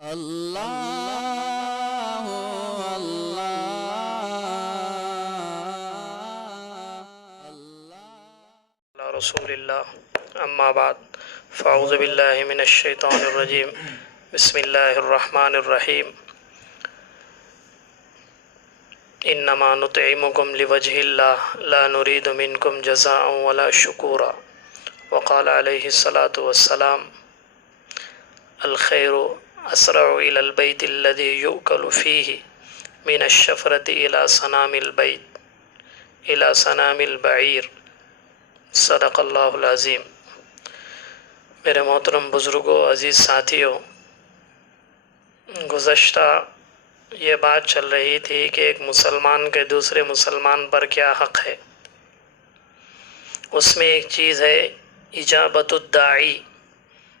اللہ اللہ رسول اللہ اما بعد فاعوذ باللہ من الشیطان الرجیم بسم اللہ الرحمن الرحیم انما نطعمکم لوجہ اللہ لا نرید منکم جزاء ولا شکورا وقال علیہ الصلاة والسلام الخیر اسرع الى البیت الذي یؤکل فیہ من الشفرة الى صنام البیت الى صنام البعیر صدق اللہ العظیم۔ میرے محترم بزرگوں، عزیز ساتھیوں، گزشتہ یہ بات چل رہی تھی کہ ایک مسلمان کے دوسرے مسلمان پر کیا حق ہے۔ اس میں ایک چیز ہے اجابت الداعی،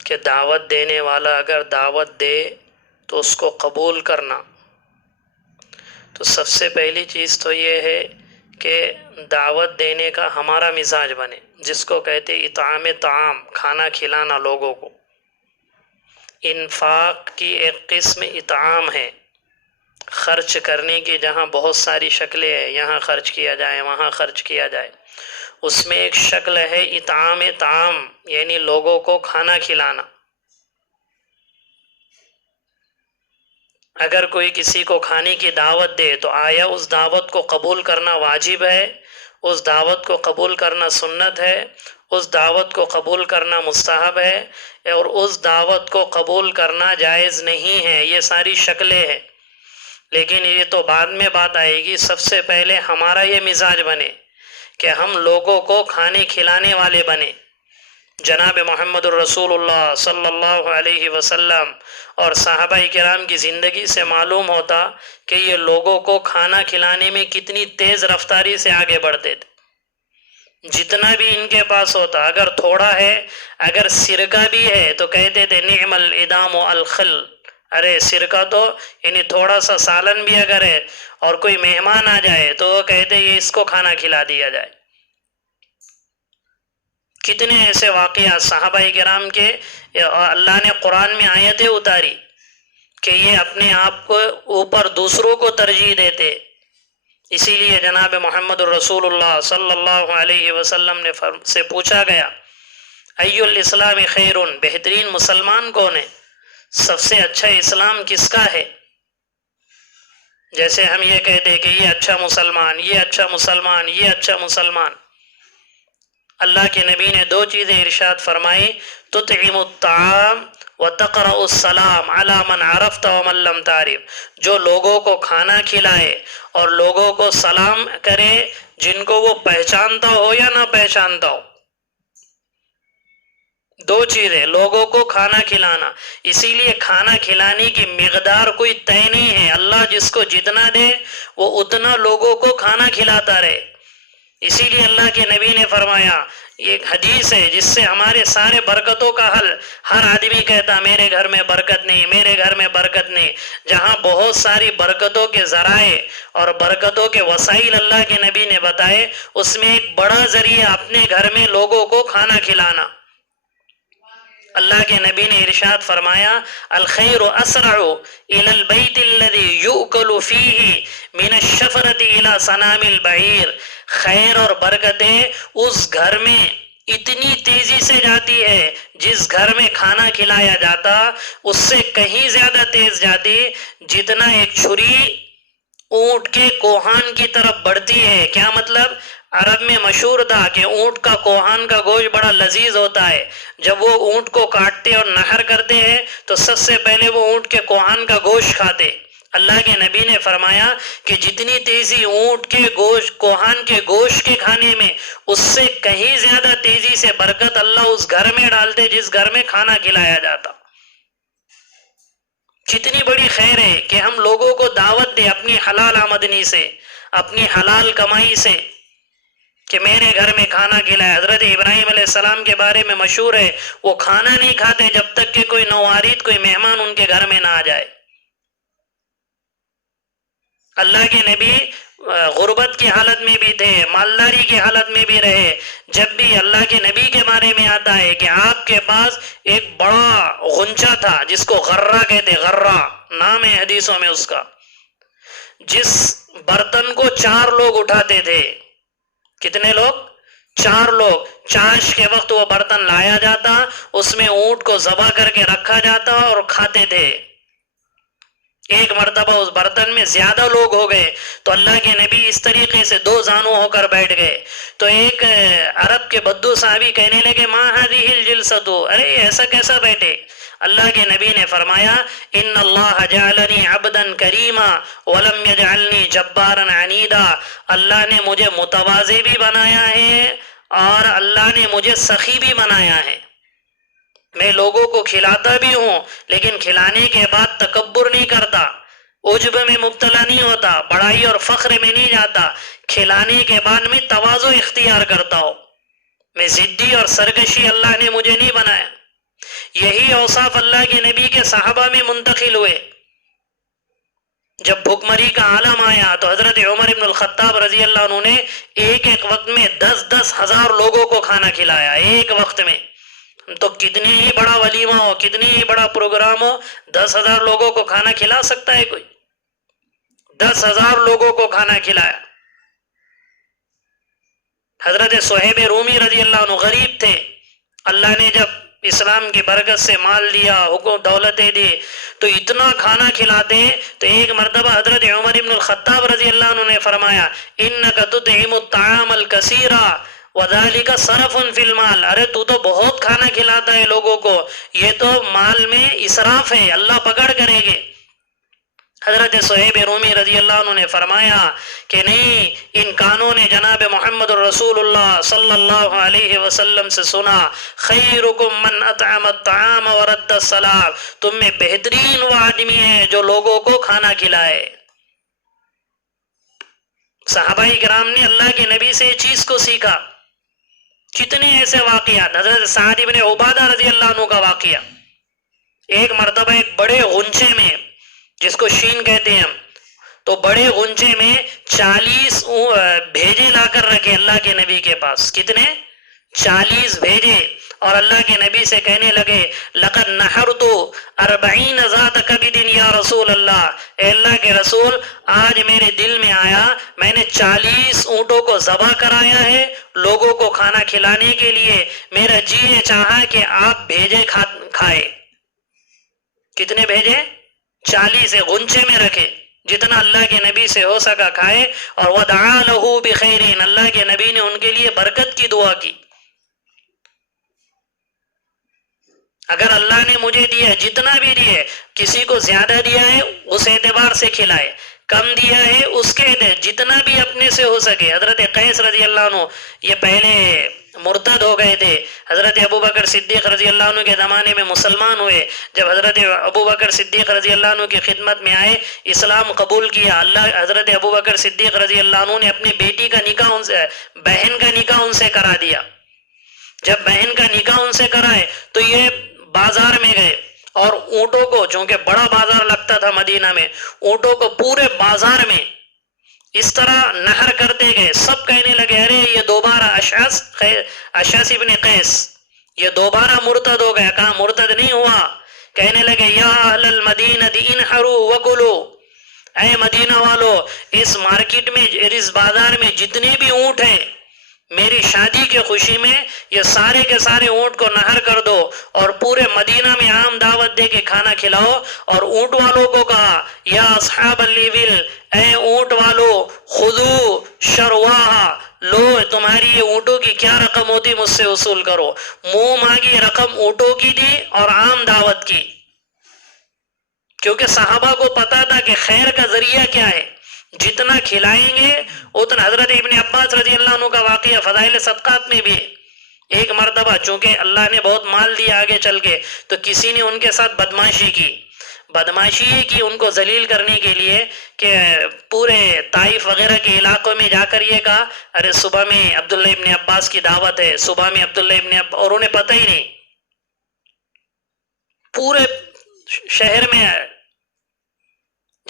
کہ دعوت دینے والا اگر دعوت دے تو اس کو قبول کرنا۔ تو سب سے پہلی چیز تو یہ ہے کہ دعوت دینے کا ہمارا مزاج بنے، جس کو کہتے اطعام طعام، کھانا کھلانا لوگوں کو۔ انفاق کی ایک قسم اطعام ہے، خرچ کرنے کی جہاں بہت ساری شکلیں ہیں، یہاں خرچ کیا جائے وہاں خرچ کیا جائے، اس میں ایک شکل ہے اطعام طعام، یعنی لوگوں کو کھانا کھلانا۔ اگر کوئی کسی کو کھانے کی دعوت دے تو آیا اس دعوت کو قبول کرنا واجب ہے، اس دعوت کو قبول کرنا سنت ہے، اس دعوت کو قبول کرنا مستحب ہے، اور اس دعوت کو قبول کرنا جائز نہیں ہے۔ یہ ساری شکلیں ہیں، لیکن یہ تو بعد میں بات آئے گی۔ سب سے پہلے ہمارا یہ مزاج بنے کہ ہم لوگوں کو کھانے کھلانے والے بنے۔ جناب محمد الرسول اللہ صلی اللہ علیہ وسلم اور صحابہ کرام کی زندگی سے معلوم ہوتا کہ یہ لوگوں کو کھانا کھلانے میں کتنی تیز رفتاری سے آگے بڑھتے تھے۔ جتنا بھی ان کے پاس ہوتا، اگر تھوڑا ہے، اگر سرکہ بھی ہے تو کہتے تھے نعم الادام الخل، ارے سرکہ تو یعنی تھوڑا سا سالن بھی اگر ہے اور کوئی مہمان آ جائے تو وہ کہتے یہ اس کو کھانا کھلا دیا جائے۔ کتنے ایسے واقعات صحابہ کرام کے، اللہ نے قرآن میں آیتیں اتاری کہ یہ اپنے آپ کو اوپر دوسروں کو ترجیح دیتے۔ اسی لیے جناب محمد الرسول اللہ صلی اللہ علیہ وسلم نے سے پوچھا گیا ای الاسلام خیر، بہترین مسلمان کون ہے؟ سب سے اچھا اسلام کس کا ہے؟ جیسے ہم یہ کہتے کہ یہ اچھا مسلمان، یہ اچھا مسلمان، یہ اچھا مسلمان۔ اللہ کے نبی نے دو چیزیں ارشاد فرمائی، تطعم الطعام وتقرأ السلام علی من عرفت ومن لم تعرف، جو لوگوں کو کھانا کھلائے اور لوگوں کو سلام کرے، جن کو وہ پہچانتا ہو یا نہ پہچانتا ہو۔ دو چیزیں، لوگوں کو کھانا کھلانا۔ اسی لیے کھانا کھلانے کی مقدار کوئی طے نہیں ہے، اللہ جس کو جتنا دے وہ اتنا لوگوں کو کھانا کھلاتا رہے۔ اسی لیے اللہ کے نبی نے فرمایا، یہ ایک حدیث ہے جس سے ہمارے سارے برکتوں کا حل۔ ہر آدمی کہتا میرے گھر میں برکت نہیں، میرے گھر میں برکت نہیں۔ جہاں بہت ساری برکتوں کے ذرائع اور برکتوں کے وسائل اللہ کے نبی نے بتائے، اس میں ایک بڑا ذریعہ اپنے گھر میں لوگوں کو کھانا کھلانا۔ اللہ کے نبی نے ارشاد فرمایا الخیر اسرع الى البیت الذی یؤکل فیہ من الشفرۃ الى صنام البعیر، خیر اور برکتیں اس گھر میں اتنی تیزی سے جاتی ہے، جس گھر میں کھانا کھلایا جاتا اس سے کہیں زیادہ تیز جاتی جتنا ایک چھری اونٹ کے کوہان کی طرف بڑھتی ہے۔ کیا مطلب؟ عرب میں مشہور تھا کہ اونٹ کا کوہان کا گوشت بڑا لذیذ ہوتا ہے۔ جب وہ اونٹ کو کاٹتے اور نہر کرتے ہیں تو سب سے پہلے وہ اونٹ کے کوہان کا گوشت کھاتے۔ اللہ کے نبی نے فرمایا کہ جتنی تیزی اونٹ کے گوشت، کوہان کے گوشت کے کھانے میں، اس سے کہیں زیادہ تیزی سے برکت اللہ اس گھر میں ڈالتے جس گھر میں کھانا کھلایا جاتا۔ کتنی بڑی خیر ہے کہ ہم لوگوں کو دعوت دیں اپنی حلال آمدنی سے، اپنی حلال کمائی سے، کہ میرے گھر میں کھانا کھلائے۔ حضرت ابراہیم علیہ السلام کے بارے میں مشہور ہے، وہ کھانا نہیں کھاتے جب تک کہ کوئی نوارید، کوئی مہمان ان کے گھر میں نہ آ جائے۔ اللہ کے نبی غربت کی حالت میں بھی تھے، مالداری کی حالت میں بھی رہے، جب بھی اللہ کے نبی کے بارے میں آتا ہے کہ آپ کے پاس ایک بڑا غنچہ تھا جس کو غرہ کہتے، غرہ نام ہے حدیثوں میں اس کا، جس برتن کو 4 لوگ اٹھاتے تھے. کتنے لوگ؟ 4 لوگ. چاش کے وقت وہ برتن لایا جاتا، اس میں اونٹ کو ذبح کر کے رکھا جاتا اور کھاتے تھے. ایک مرتبہ اس برتن میں زیادہ لوگ ہو گئے تو اللہ کے نبی اس طریقے سے 2 زانو ہو کر بیٹھ گئے تو ایک عرب کے بدو صحابی کہنے لگے ما هذه الجلسۃ، ارے ایسا کیسا بیٹھے؟ اللہ کے نبی نے فرمایا ان اللہ جعلنی عبدا کریما ولم یجعلنی جبارا عنیدا، اللہ نے مجھے متواضع بھی بنایا ہے اور اللہ نے مجھے سخی بھی بنایا ہے. میں لوگوں کو کھلاتا بھی ہوں لیکن کھلانے کے بعد تکبر نہیں کرتا، عجب میں مبتلا نہیں ہوتا، بڑائی اور فخر میں نہیں جاتا. کھلانے کے بعد میں تواضع اختیار کرتا ہوں، میں ضدی اور سرکشی اللہ نے مجھے نہیں بنایا. یہی اوصاف اللہ کے نبی کے صحابہ میں منتقل ہوئے. جب بھوکمری کا عالم آیا تو حضرت عمر بن الخطاب رضی اللہ عنہ نے ایک وقت میں 10 ہزار لوگوں کو کھانا کھلایا. ایک وقت میں تو کتنی ہی بڑا ولیمہ ہو، کتنی ہی بڑا پروگرام ہو، 10,000 لوگوں کو کھانا کھلا سکتا ہے کوئی؟ 10,000 لوگوں کو کھانا کھلایا. حضرت صہیب رومی رضی اللہ عنہ غریب تھے، اللہ نے جب اسلام کی برکت سے مال دیا، حکم دولتیں دی تو اتنا کھانا کھلاتے. تو ایک مرتبہ حضرت عمر بن الخطاب رضی اللہ عنہ نے فرمایا انک تطعم الطعام الکثیر وذالک صرف فی المال، ارے تو بہت کھانا کھلاتا ہے لوگوں کو، یہ تو مال میں اسراف ہے، اللہ پکڑ کریں گے. حضرت صہیب رومی رضی اللہ عنہ نے فرمایا کہ نہیں، ان کانوں نے جناب محمد رسول اللہ صلی اللہ علیہ وسلم سے سنا خیرکم من اطعم الطعام ورد السلام، تم میں بہترین وہ آدمی ہے جو لوگوں کو کھانا کھلائے. صحابہ کرام نے اللہ کے نبی سے یہ چیز کو سیکھا. کتنے ایسے واقعات، حضرت سعد بن عبادہ رضی اللہ عنہ کا واقعہ، ایک مرتبہ ایک بڑے غنچے میں جس کو شین کہتے ہیں ہم، تو بڑے غنچے میں 40 بھیجے لا کر رکھے اللہ کے نبی کے پاس. کتنے؟ 40 بھیجے. اور اللہ کے نبی سے کہنے لگے لقد نحرت 40 ذات کبد یا رسول اللہ، اے اللہ کے رسول آج میرے دل میں آیا میں نے 40 اونٹوں کو ذبح کرایا ہے لوگوں کو کھانا کھلانے کے لیے، میرا جی یہ چاہا کہ آپ بھیجے کھائے. کتنے بھیجے؟ 40 غنچے میں رکھے، جتنا اللہ کے نبی سے ہو سکا کھائے. اور ودعا له بخیرین، اللہ کے نبی نے ان کے لیے برکت کی دعا کی. اگر اللہ نے مجھے دیا جتنا بھی دیے، کسی کو زیادہ دیا ہے اس اعتبار سے کھلائے، کم دیا ہے اس کے جتنا بھی اپنے سے ہو سکے. حضرت قیس رضی اللہ عنہ یہ پہلے مرتد ہو گئے تھے، حضرت ابوبکر صدیق رضی اللہ عنہ کے زمانے میں مسلمان ہوئے. جب حضرت ابوبکر صدیق رضی اللہ عنہ کی خدمت میں آئے، اسلام قبول کیا. حضرت ابوبکر صدیق رضی اللہ عنہ نے اپنی بیٹی کا نکاح ان سے، بہن کا نکاح ان سے کرا دیا. جب بہن کا نکاح ان سے کرائے تو یہ بازار میں گئے اور اونٹوں کو، چونکہ بڑا بازار لگتا تھا مدینہ میں، اونٹوں کو پورے بازار میں اس طرح نہر کرتے گئے. سب کہنے لگے ارے یہ دوبارہ اشعث ابن قیس یہ دوبارہ مرتد ہو گیا. کہا مرتد نہیں ہوا. کہنے لگے یا اہل المدینہ انحروا وکلوا، اے مدینہ والو اس مارکیٹ میں، اس بازار میں جتنے بھی اونٹ ہیں میری شادی کی خوشی میں یہ سارے کے سارے اونٹ کو نہر کر دو اور پورے مدینہ میں عام دعوت دے کے کھانا کھلاؤ. اور اونٹ والوں کو کہا یا اصحاب الابل، اے اونٹ والو خذو شرواہا، لو تمہاری یہ اونٹوں کی کیا رقم ہوتی مجھ سے وصول کرو. منہ مانگی رقم اونٹوں کی دی اور عام دعوت کی، کیونکہ صحابہ کو پتا تھا کہ خیر کا ذریعہ کیا ہے، جتنا کھلائیں گے اتنا. حضرت ابن عباس رضی اللہ عنہ کا واقعہ فضائل صدقات میں بھی. ایک مرتبہ چونکہ اللہ نے بہت مال دیا آگے چل کے، تو کسی نے ان کے ساتھ بدماشی کی. بدماشی یہ کی ان کو ذلیل کرنے کے لیے کہ پورے طائف وغیرہ کے علاقوں میں جا کر یہ کہا ارے صبح میں عبداللہ ابن عباس کی دعوت ہے، صبح میں عبداللہ ابن عباس، اور انہیں پتہ ہی نہیں. پورے شہر میں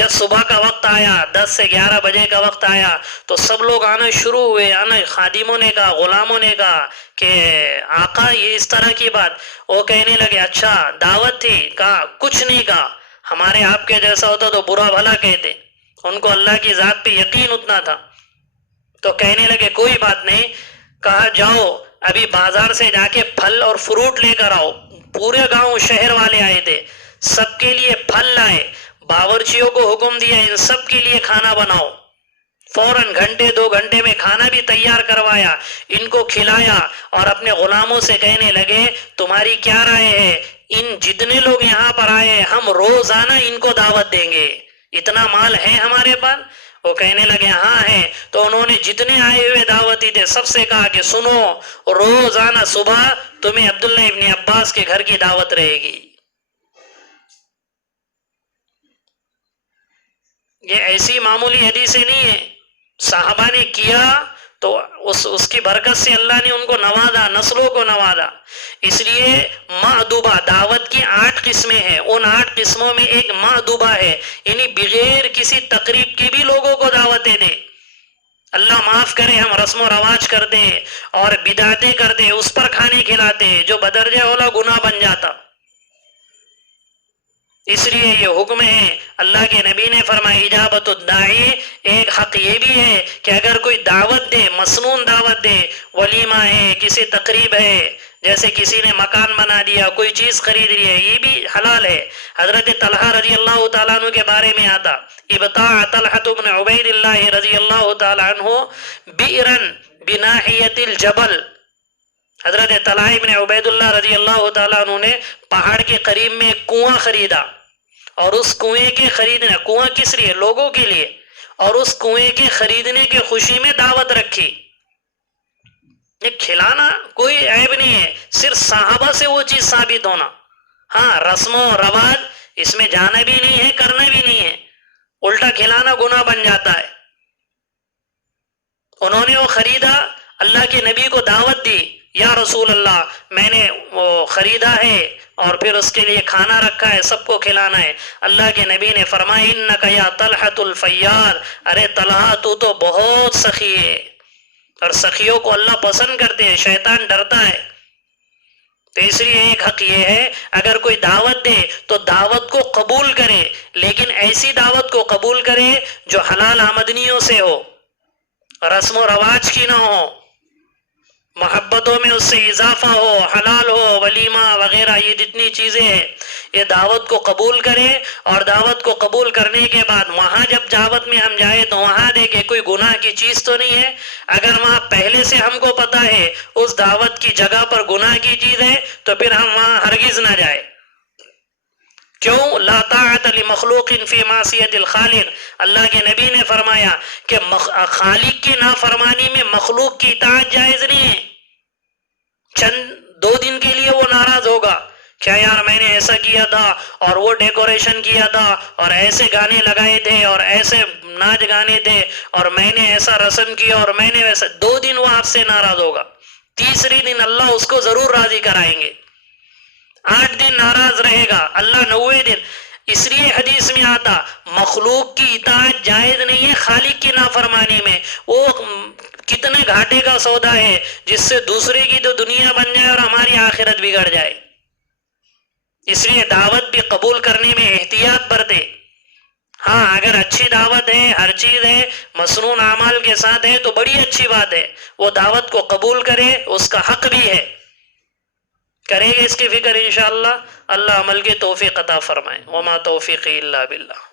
جب صبح کا وقت آیا 10 سے 11 بجے کا وقت آیا تو سب لوگ آنا شروع ہوئے. خادموں نے کہا, غلاموں نے کہا کہ آقا یہ اس طرح کی بات. وہ کہنے لگے اچھا دعوت تھی؟ کہا کچھ نہیں کہا, ہمارے آپ کے جیسا ہوتا تو برا بھلا کہتے. ان کو اللہ کی ذات پہ یقین اتنا تھا. تو کہنے لگے کوئی بات نہیں. کہا جاؤ ابھی بازار سے جا کے پھل اور فروٹ لے کر آؤ. پورے گاؤں شہر والے آئے تھے, سب کے لیے پھل لائے. باورچیوں کو حکم دیا ان سب کے لیے کھانا بناؤ. فوراً گھنٹے 2 گھنٹے میں کھانا بھی تیار کروایا, ان کو کھلایا اور اپنے غلاموں سے کہنے لگے تمہاری کیا رائے ہے؟ ان جتنے لوگ یہاں پر آئے ہم روزانہ ان کو دعوت دیں گے, اتنا مال ہے ہمارے پاس؟ وہ کہنے لگے ہاں ہے. تو انہوں نے جتنے آئے ہوئے دعوتی تھے سب سے کہا کہ سنو, روزانہ صبح تمہیں عبداللہ ابن عباس کے گھر کی دعوت رہے گی. یہ ایسی معمولی حدیثیں نہیں ہیں, صحابہ نے کیا تو اس کی برکت سے اللہ نے ان کو نوازا, نسلوں کو نوازا. اس لیے معدوبہ دعوت کی 8 قسمیں ہیں. ان 8 قسموں میں ایک معدوبہ ہے, یعنی بغیر کسی تقریب کے بھی لوگوں کو دعوتیں دے. اللہ معاف کرے ہم رسم و رواج کرتے اور بدعتیں کرتے, اس پر کھانے کھلاتے جو بدرجہ اولا گناہ بن جاتا. اس لیے یہ حکم ہے. اللہ کے نبی نے فرمایا اجابت الداعی, ایک حق یہ بھی ہے کہ اگر کوئی دعوت دے, مسنون دعوت دے, ولیمہ ہے, کسی تقریب ہے, جیسے کسی نے مکان بنا دیا, کوئی چیز خرید لی ہے, یہ بھی حلال ہے. حضرت طلحہ رضی اللہ تعالیٰ عنہ کے بارے میں آتا ابتاع طلحہ بن عبید اللہ رضی اللہ تعالیٰ عنہ بئرن بناحیت الجبل. حضرت طلحہ بن عبید اللہ رضی اللہ تعالیٰ عنہ نے پہاڑ کے قریب میں ایک کنواں خریدا, اور اس کنویں کے خریدنے, کنواں کس لیے؟ لوگوں کے لیے, اور اس کنویں کے خریدنے کی خوشی میں دعوت رکھی. یہ کھلانا کوئی عیب نہیں ہے, صرف صحابہ سے وہ چیز ثابت ہونا. ہاں رسم و رواج اس میں جانا بھی نہیں ہے, کرنا بھی نہیں ہے, الٹا کھلانا گناہ بن جاتا ہے. انہوں نے وہ خریدا, اللہ کے نبی کو دعوت دی, یا رسول اللہ میں نے وہ خریدا ہے اور پھر اس کے لیے کھانا رکھا ہے, سب کو کھلانا ہے. اللہ کے نبی نے فرمایا انک یا طلحۃ الفیار, ارے طلحہ تو بہت سخی ہے, اور سخیوں کو اللہ پسند کرتے ہیں, شیطان ڈرتا ہے. تو اس لیے ایک حق یہ ہے اگر کوئی دعوت دے تو دعوت کو قبول کرے, لیکن ایسی دعوت کو قبول کرے جو حلال آمدنیوں سے ہو, رسم و رواج کی نہ ہو, محبتوں میں اس سے اضافہ ہو, حلال ہو, ولیمہ وغیرہ یہ جتنی چیزیں ہیں, یہ دعوت کو قبول کرے. اور دعوت کو قبول کرنے کے بعد وہاں جب دعوت میں ہم جائے تو وہاں دیکھے کوئی گناہ کی چیز تو نہیں ہے. اگر وہاں پہلے سے ہم کو پتا ہے اس دعوت کی جگہ پر گناہ کی چیز ہے تو پھر ہم وہاں ہرگز نہ جائے. کیوں؟ لا طاعت لمخلوق فی معصیت الخالق. اللہ کے نبی نے فرمایا کہ خالق کی نافرمانی میں مخلوق کی اطاعت جائز نہیں ہے. چند 2 دن کے لیے وہ ناراض ہوگا, کیا یار میں نے ایسا کیا تھا اور وہ ڈیکوریشن کیا تھا اور ایسے گانے لگائے تھے اور ایسے ناچ گانے تھے اور میں نے ایسا رسم کیا اور میں نے ویسا. 2 دن وہ آپ سے ناراض ہوگا, تیسری دن اللہ اس کو ضرور راضی کرائیں گے. 8 دن ناراض رہے گا, اللہ 90 دن. اس لیے حدیث میں آتا مخلوق کی اطاعت جائز نہیں ہے خالق کی نافرمانی میں. وہ کتنے گھاٹے کا سودا ہے جس سے دوسرے کی تو دنیا بن جائے اور ہماری آخرت بگڑ جائے. اس لیے دعوت بھی قبول کرنے میں احتیاط برتے. ہاں اگر اچھی دعوت ہے, ہر چیز ہے, مسنون اعمال کے ساتھ ہے تو بڑی اچھی بات ہے, وہ دعوت کو قبول کرے, اس کا حق بھی ہے, کرے گا اس کی فکر انشاءاللہ. اللہ عمل کی توفیق عطا فرمائے. وما توفیقی الا باللہ.